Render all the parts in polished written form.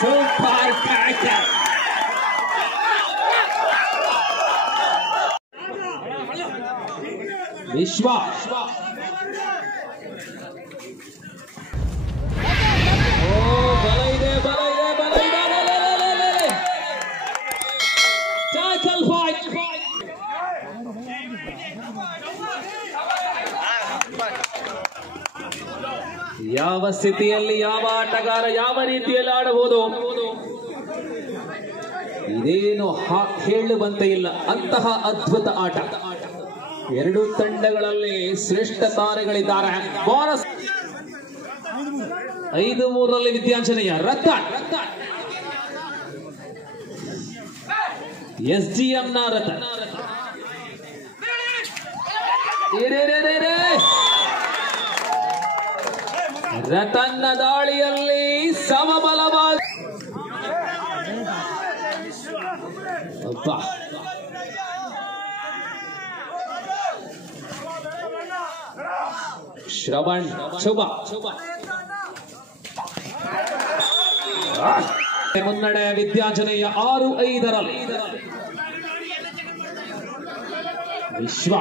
Super character. Vishwa. Tackle fight. ಯಾವ ಸ್ಥಿತಿಯಲ್ಲಿ ಯಾವ ಆಟಗಾರ ಯಾವ ರೀತಿಯಲ್ಲಿ ಆಡಬಹುದು ಇದೇನು ಹೇಳುವಂತೆ ಇಲ್ಲ. ಅಂತಹ ಅದ್ಭುತ ಆಟ. ಎರಡು ತಂಡಗಳಲ್ಲಿ ಶ್ರೇಷ್ಠ ತಾರೆಗಳಿದ್ದಾರೆ. ಬೋನಸ್ 5-3 ವಿದ್ಯಾಂಜನೇಯ ರತನ್ SDM ನ ರತನ್ ರತನ್ನ ದಾಳಿಯಲ್ಲಿ ಸಮಬಲವಾಗಿ ಶ್ರವಣ್ ಶುಭ ಮುನ್ನಡೆ ವಿದ್ಯಾಂಜನೇಯ 6-5 ವಿಶ್ವ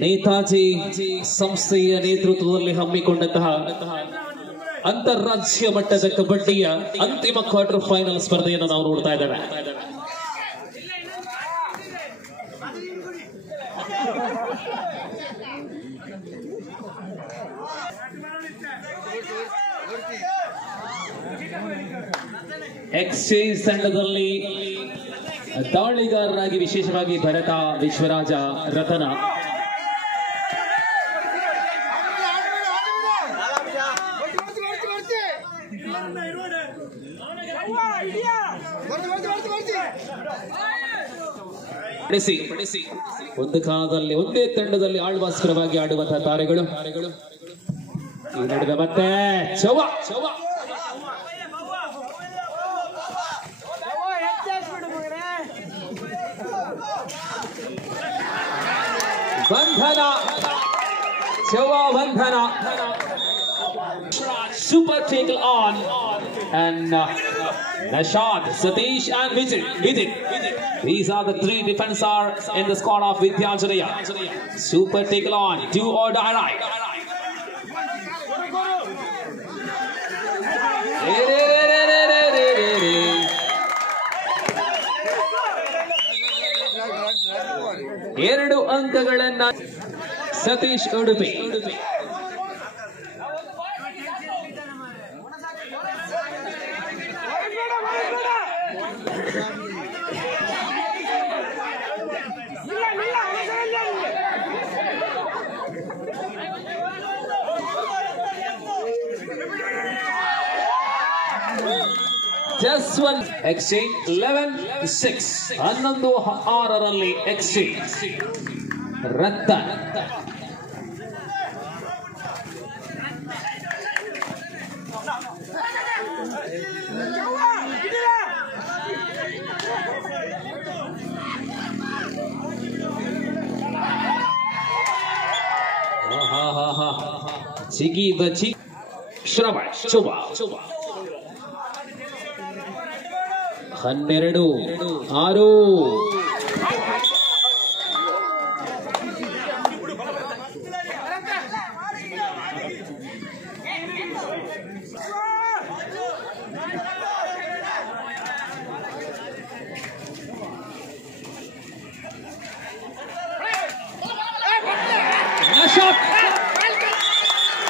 ನೇತಾಜಿ ಸಂಸ್ಥೆಯ ನೇತೃತ್ವದಲ್ಲಿ ಹಮ್ಮಿಕೊಂಡಂತಹ ಅಂತಾರಾಜ್ಯ ಮಟ್ಟದ ಕಬಡ್ಡಿಯ ಅಂತಿಮ ಕ್ವಾರ್ಟರ್ ಫೈನಲ್ ಸ್ಪರ್ಧೆಯನ್ನು ನಾವು ನೋಡ್ತಾ ಇದ್ದೇವೆ. ಎಕ್ಸ್ಚೇಂಜ್ ತಂಡದಲ್ಲಿ ದಾಳಿಗಾರರಾಗಿ ವಿಶೇಷವಾಗಿ ಭರತ, ವಿಶ್ವರಾಜ, ರತನ. ಒಂದು ಕಾಲದಲ್ಲಿ ಒಂದೇ ತಂಡದಲ್ಲಿ ಆಳ್ವಾಸ್ಕರವಾಗಿ ಆಡುವಂತಹ ತಾರೆಗಳು. ಈ ನಡುವೆ ಮತ್ತೆ ಚವ ಬಂಧನ, ಚವ ಬಂಧನ. Super tackle on and Nashad, Satish and Vijit. These are the 3 defenders in the squad of Vidyanjanaya. Super tackle on, do or die right. ಎರಡು ಅಂಕಗಳನ್ನ Satish Udupi. Just one exchange 11-6 11-6 exchange. Ratan ಚಿಗಿ ಬಚಿ Shravan ಶುಭ 12-6.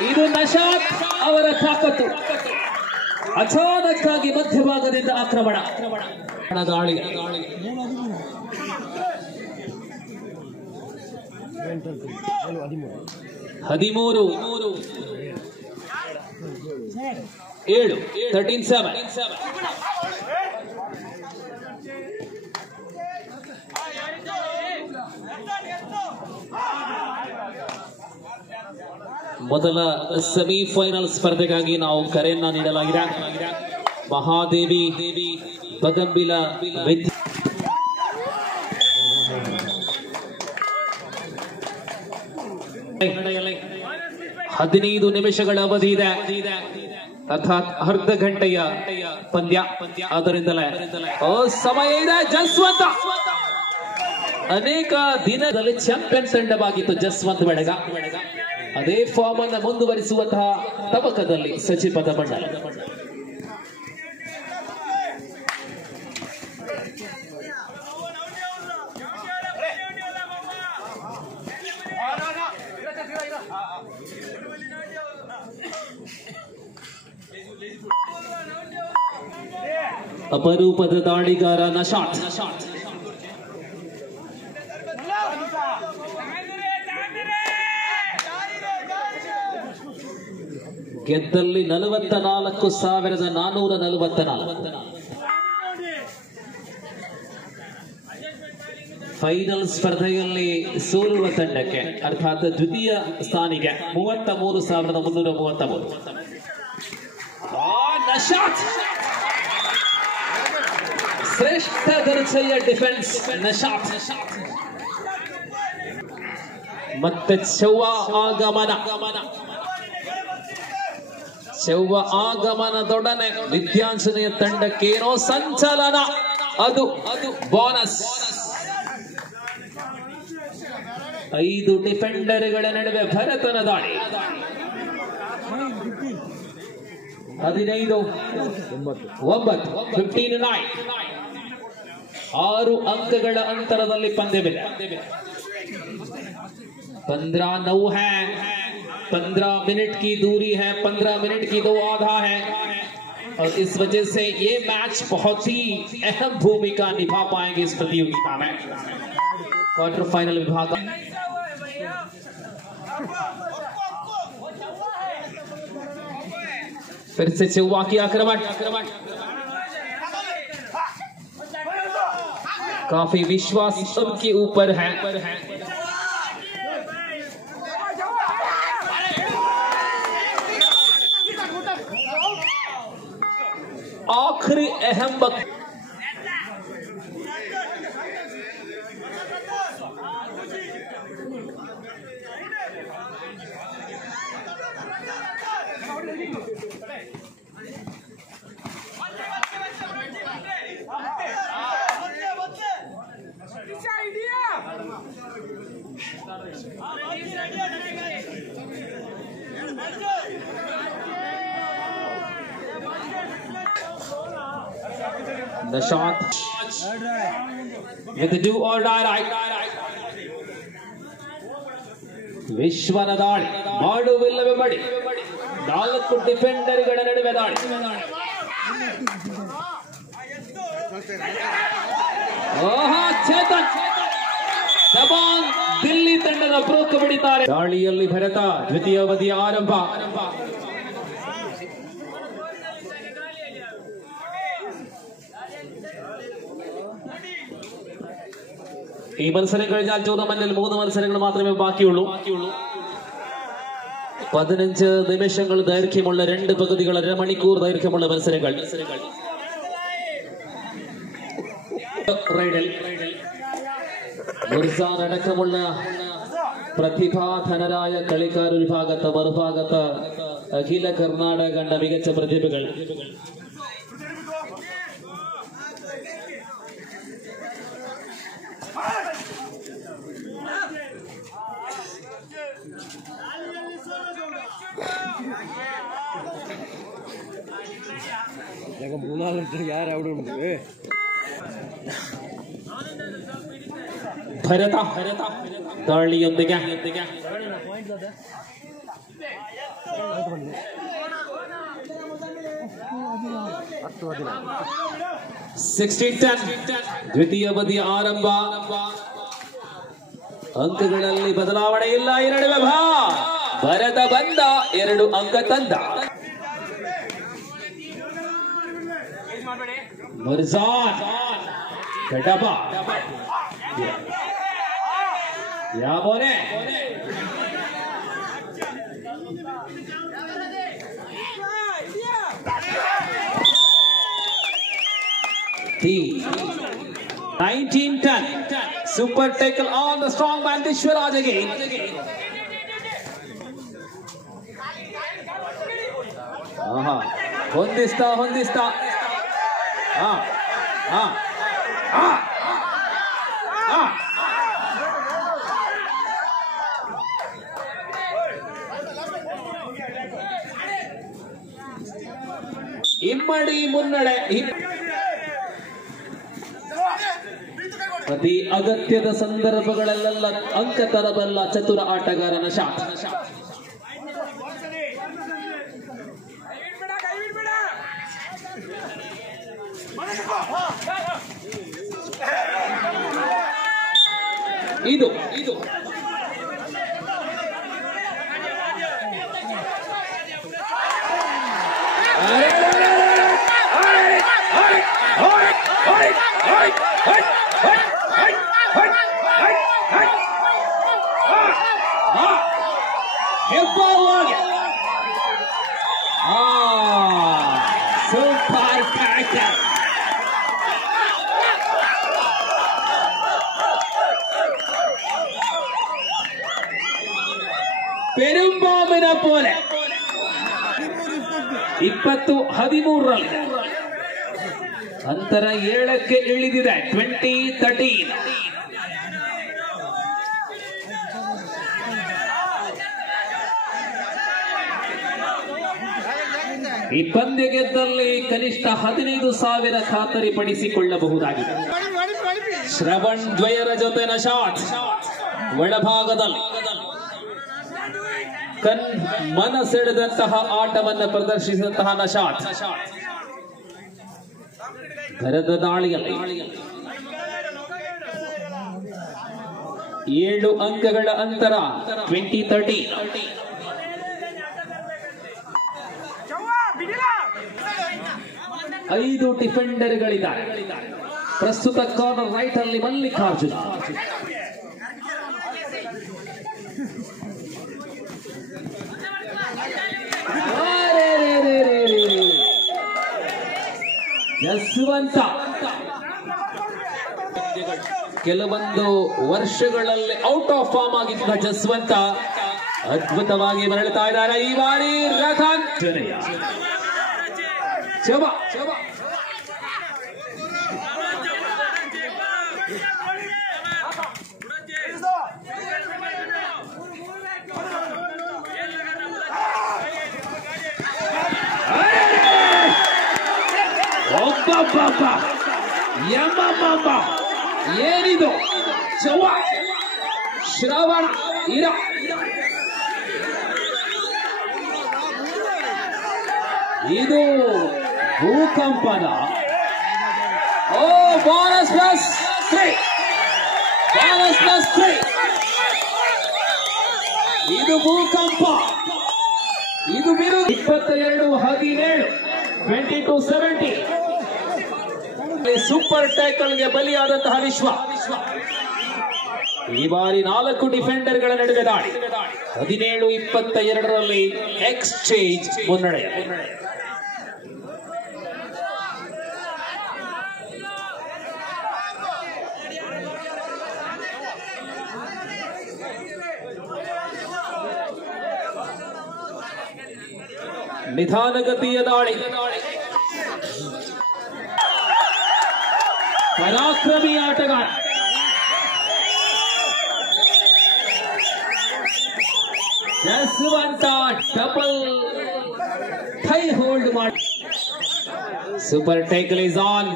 ಇದು ನಶಾದ್ ಅವರ ತಾಕತ್ತು. ಅಚಾನಕ್ಕಾಗಿ ಮಧ್ಯಭಾಗದಿಂದ ಆಕ್ರಮಣ ದಾಳಿ. 13-7. ಮೊದಲ ಸೆಮಿಫೈನಲ್ ಸ್ಪರ್ಧೆಗಾಗಿ ನಾವು ಕರೆಯನ್ನ ನೀಡಲಾಗಿದೆ. ಮಹಾದೇವಿ ಬಗಂಬಿಲ 15 ನಿಮಿಷಗಳ ಅವಧಿ ಇದೆ, ಅರ್ಥಾತ್ ಅರ್ಧ ಗಂಟೆಯ ಪಂದ್ಯ. ಆದ್ದರಿಂದಲೇ ಸಮಯ ಇದೆ. ಜಸ್ವಂತ ಅನೇಕ ದಿನದಲ್ಲಿ ಚಾಂಪಿಯನ್ ತಂಡವಾಗಿತ್ತು ಜಸ್ವಂತ್ ಬೆಳಗ. ಅದೇ ಫಾರ್ಮ್ ಅನ್ನು ಮುಂದುವರಿಸುವಂತಹ ತಬಕದಲ್ಲಿ ಸಚಿಪದ ಮಂಡಲ. ಅಪರೂಪದ ದಾಳಿಗಾರ ನಶಾತ್ ಗೆದ್ದಲ್ಲಿ 44,444. ಫೈನಲ್ ಸ್ಪರ್ಧೆಯಲ್ಲಿ ಸೋಲುವ ತಂಡಕ್ಕೆ ಅರ್ಥಾತ್ ದ್ವಿತೀಯ ಸ್ಥಾನಿಗೆ 33,333. ನಶಾತ್ ಶ್ರೇಷ್ಠ ದರ್ಜೆಯ ಡಿಫೆನ್ಸ್ ನಶಾತ್. ಮತ್ತೆ ಶವ್ವ ಆಗಮನದೊಡನೆ ವಿದ್ಯಾಂಜನೆಯ ತಂಡಕ್ಕೇನೋ ಸಂಚಲನ. ಅದು ಬೋನಸ್. 5 ಡಿಫೆಂಡರ್ಗಳ ನಡುವೆ ಭರತನ ದಾಳಿ. 15-9 15-9. 6 ಅಂಕಗಳ ಅಂತರದಲ್ಲಿ ಪಂದ್ಯವಿದೆ. 15-9 है. 15 मिनट की दूरी है. 15 मिनट की 2 आधा है और इस वजह से ये मैच बहुत ही अहम भूमिका निभा पाएंगे इस प्रतियोगिता में. क्वार्टर फाइनल विभाग फिर से चौवा की आक्रमण. काफी विश्वास सबके ऊपर है. आखिरी अहम वक्त the shot with the do or die right. ವಿಶ್ವನ ದಾಳಿ ಮಾಡುವಿಲ್ಲವೇ ಬಡಿ. 4 ಡಿಫೆಂಡರ್ಗಳ ನಡುವೆ ದಾಳಿ. ಚೇತನ್ ದಬಾಂಗ್ ದಿಲ್ಲಿ ತಂಡದ ಬ್ರೋಕ್ ಬಡಿತಾರೆ. ದಾಳಿಯಲ್ಲಿ ಭರತ. ದ್ವಿತೀಯ ಅವಧಿಯ ಆರಂಭ. ഈ മത്സരം കഴിഞ്ഞാൽ ടൂർണമെന്റിൽ 3 മത്സരങ്ങൾ മാത്രമേ ബാക്കിയുള്ളൂ. 15 നിമിഷങ്ങൾ ദൈർഘ്യമുള്ള 2 പകുതികൾ, 1.5 മണിക്കൂർ ദൈർഘ്യമുള്ള മത്സരങ്ങൾ. മിർസാൻ അടക്കമുള്ള പ്രതിഭാധനരായ കളിക്കാർ ഒരു ഭാഗത്ത്, മറുഭാഗത്ത് അഖില കർണാടക കണ്ട മികച്ച പ്രതിഭകൾ. ഭരത ದಾಳಿಯೊಂದಿಗೆ 16-10 ದ್ವಿತೀಯ ಅವಧಿಯ ಆರಂಭ. ಅಂಕಗಳಲ್ಲಿ ಬದಲಾವಣೆ ಇಲ್ಲ. ಈ ನಡುವೆ ಭರತ ಬಂದ 2 ಅಂಕ ತಂದ. ಮುರ್ಜಾನ್ ಕಟಪ ಯಾಬೋನೆ 19-10. Super tackle on the strong man Vishwaraj again. ಹೊಂದಿಸ್ತಾ ಇಮ್ಮಡಿ ಮುನ್ನಡೆ. ಅತಿ ಅಗತ್ಯದ ಸಂದರ್ಭಗಳಲ್ಲೆಲ್ಲ ಅಂಕ ತರಬಲ್ಲ ಚತುರ ಆಟಗಾರನ ಶಾಟ್. ಇದು ಸೂಪರ್ ಟ್ಯಾಕಲ್. ಪೆರುಂಬಾಮಿನ ಪೋಲೆ 20-13 ಅಂತರ 7ಕ್ಕೆ ಇಳಿದಿದೆ. 20-13. ಈ ಪಂದ್ಯ ಗೆದ್ದಲ್ಲಿ ಕನಿಷ್ಠ 15,000 ಖಾತರಿಪಡಿಸಿಕೊಳ್ಳಬಹುದಾಗಿದೆ. ಶ್ರವಣ್ ದ್ವಯರ ಜೊತೆನ ಶಾಟ್ ಒಳಭಾಗದಲ್ಲಿ ಮನಸೆಳೆದಂತಹ ಆಟವನ್ನು ಪ್ರದರ್ಶಿಸಿದಂತಹ ನಶಾತ್ ಭರದ ದಾಳಿಯಲ್ಲಿ 7 ಅಂಕಗಳ ಅಂತರ. 20-13. 5 ಡಿಫೆಂಡರ್ಗಳಿದ್ದಾರೆ. ಪ್ರಸ್ತುತ ಕಾರ್ನರ್ ರೈಟ್ ಅಲ್ಲಿ ಮಲ್ಲಿಕಾರ್ಜುನ. ಜಸ್ವಂತ ಕೆಲವೊಂದು ವರ್ಷಗಳಲ್ಲಿ ಔಟ್ ಆಫ್ ಫಾರ್ಮ್ ಆಗಿದ್ದ ಜಸ್ವಂತ ಅದ್ಭುತವಾಗಿ ಮರಳುತ್ತಾ ಇದ್ದಾರೆ ಈ ಬಾರಿ. ರಥನ್ ಏನಿದು ಶ್ರವಣ ಇದು ಭೂಕಂಪನ. ಬೋನಸ್ ಪ್ಲಸ್ 3 ಇದು ಭೂಕಂಪ. ಇದು ಬಿರು 22-17. 22-17. ಸೂಪರ್ ಟ್ಯಾಕಲ್ಗೆ ಬಲಿಯಾದಂತಹ ವಿಶ್ವ. ಈ ಬಾರಿ 4 ಡಿಫೆಂಡರ್ಗಳ ನಡುವೆ ದಾಳಿ. 17-22 ಎಕ್ಸ್ಚೇಂಜ್ ಮುನ್ನಡೆ. ನಿಧಾನಗತಿಯ ದಾಳಿ. ಪರಾಕ್ರಮಿ ಆಟಗಾರ. ಜಸ್ವಂತ ಡಬಲ್ ಥೈ ಹೋಲ್ಡ್ ಮಾಡಿ. Super tackle is on.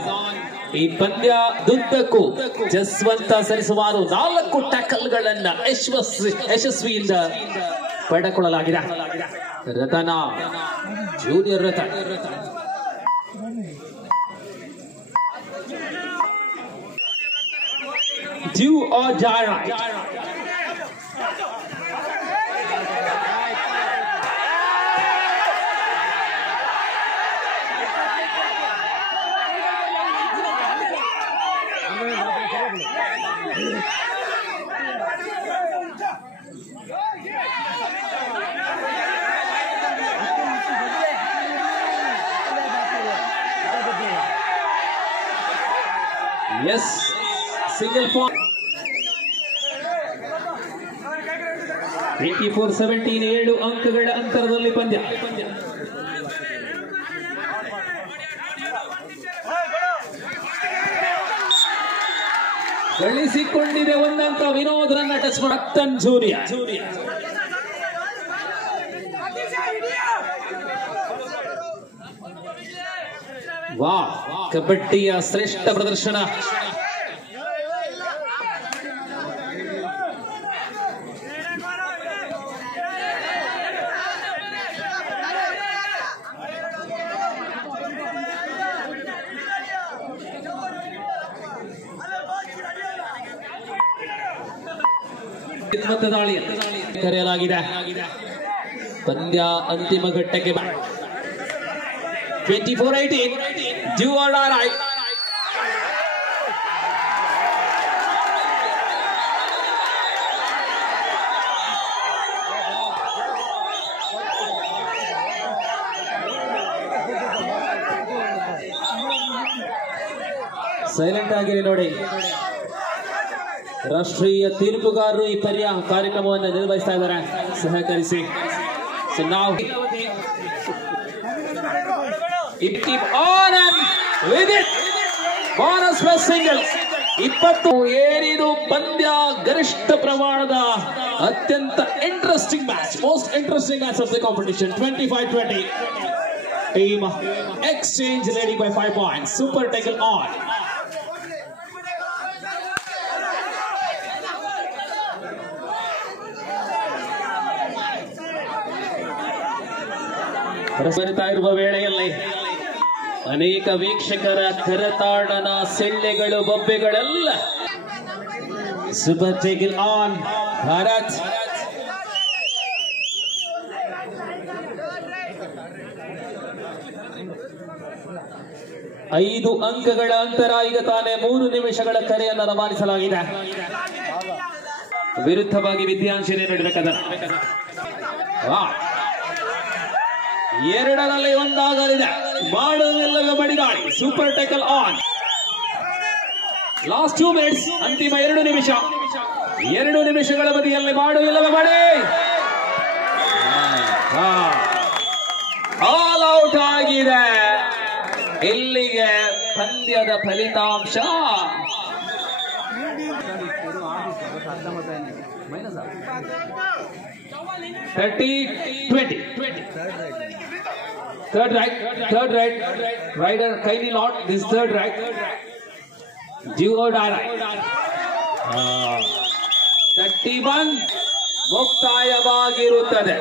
ಈ ಪಂದ್ಯದುದ್ದಕ್ಕೂ ಜಸ್ವಂತ ಸರಿಸುಮಾರು 4 ಟ್ಯಾಕಲ್ಗಳನ್ನ ಯಶಸ್ವಿಯಿಂದ ಪಡೆದುಕೊಳ್ಳಲಾಗಿದೆ. Ratan junior Ratan do or die right. Yes, single point. 24-17 7 ಅಂಕಗಳ ಅಂತರದಲ್ಲಿ ಪಂದ್ಯ. ಗಳಿಸಿಕೊಂಡಿದೆ ಒಂದಂಕ. ವಿನೋದ್ ರನ್ನ ಟಚ್ ಮಾಡತ್ತನ್ ಜೂನಿಯರ್. ವಾ, ಕಬಡ್ಡಿಯ ಶ್ರೇಷ್ಠ ಪ್ರದರ್ಶನ. ದಾಳಿ ಕರೆಯಲಾಗಿದೆ. ಪಂದ್ಯ ಅಂತಿಮ ಘಟ್ಟಕ್ಕೆ 24-18 do or die. ಸೈಲೆಂಟ್ ಆಗಿರಿ ನೋಡಿ. ರಾಷ್ಟ್ರೀಯ ತೀರ್ಪುಗಾರರು ಈ ಕಾರ್ಯಕ್ರಮವನ್ನು ನಿರ್ವಹಿಸ್ತಾ ಇದ್ದಾರೆ. ಸಹಕರಿಸಿ. So now it keep on and with it bonus plus single 20 ಏನಿದು ಪಂದ್ಯ ಗರಿಷ್ಠ ಪ್ರಮಾಣದ ಅತ್ಯಂತ interesting match, most interesting match of the competition. 25-20 team exchange leading by 5 points. Super tackle on. ಬರಿತಾ ಇರುವ ವೇಳೆಯಲ್ಲಿ ಅನೇಕ ವೀಕ್ಷಕರ ಕರತಾಡನ ಸೆಳ್ಳೆಗಳು ಬೊಬ್ಬೆಗಳೆಲ್ಲ. Super tackle on Bharat. ಐದು ಅಂಕಗಳ ಅಂತರ. ಈಗ ತಾನೇ 3 ನಿಮಿಷಗಳ ಕರೆಯನ್ನು ರವಾನಿಸಲಾಗಿದೆ. ವಿರುದ್ಧವಾಗಿ ವಿದ್ಯಾಂಶಿನಿ ನೋಡಬೇಕಾದ ಎರಡರಲ್ಲಿ ಒಂದಾಗಲಿದೆ. ಮಾಡುವುದಿಲ್ಲವೇ ಬಡಿದಾಳಿ. Super tackle on. Last 2 minutes. ಅಂತಿಮ 2 ನಿಮಿಷ. 2 ನಿಮಿಷಗಳ ಬದಿಯಲ್ಲಿ ಮಾಡುವುದಿಲ್ಲವೇ ಬಡಿ. ಆಲ್ ಔಟ್ ಆಗಿದೆ. ಇಲ್ಲಿಗೆ ಪಂದ್ಯದ ಫಲಿತಾಂಶ 30-20. Third right. Rider kindly not. This third right. Do or die. 31 ಮುಕ್ತಾಯವಾಗಿರುತ್ತದೆ.